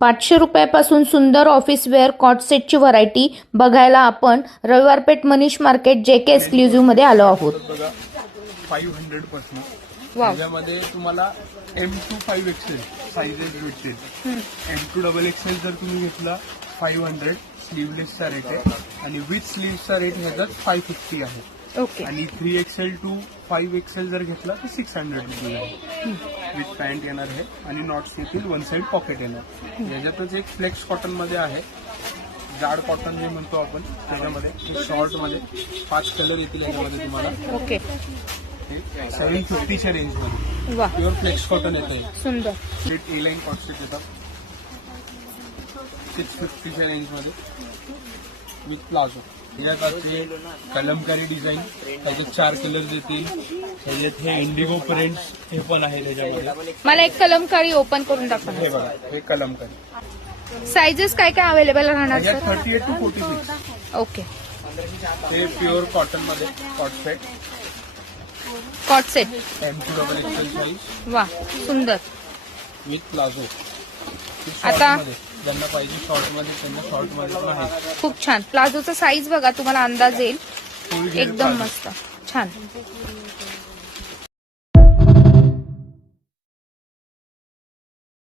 500 रुपयापासून सुंदर office wear cot सेटची variety बघायला आपण Raviwarpeth Manish market JK exclusive मध्ये आलो आहोत. बघा 500 पासून वाव, त्याच्यामध्ये तुम्हाला M2 5XL साइजेस भेटतील. M2 XXL जर तुम्ही घेतला 500 स्लीवलेसचा रेट आहे आणि विथ स्लीव्हचा रेट ह्याचा 550 आहे. ओके. आणि 3XL टू 5XL जर घेतला तर 600 रुपये आहे. विथ पॅन्ट येणार आहे आणि नॉट्स येतील, वन साइड पॉकेट येणार. याच्यातच एक फ्लेक्स कॉटन मध्ये आहे, जाड कॉटन जे म्हणतो आपण त्याच्यामध्ये शॉर्ट मध्ये 5 कलर येतील याच्यामध्ये तुम्हाला. ओके. 750च्या रेंज मध्ये वा, प्युअर फ्लेक्स कॉटन येते. सुंदर. स्ट्रीट ए लाईन कॉट सेट येतात 650च्या रेंज मध्ये विथ प्लाझो. याचे कलमकारी डिझाईन, त्याच्यात 4 कलर येतील. त्याच्यात हे इंडिगो प्रिंट्स हे पण आहे त्याच्यामध्ये. मला एक कलमकारी ओपन करून दाखवा. हे बघा, हे कलमकारी. साइजेस काय काय अवेलेबल राहणार याच्यात सर? 38 टू 46. ओके. हे प्युअर कॉटन मध्ये cot set cot set. M2 XXL size वा, सुंदर. With palazzo. आता ज्यांना पाहिजे शॉर्ट मध्ये त्यांना शॉर्ट मध्ये पण आहे. खूप छान. प्लाझोचा साईज बघा, तुम्हाला अंदाज येईल. Full घेर एकदम प्लाझो. मस्त, छान.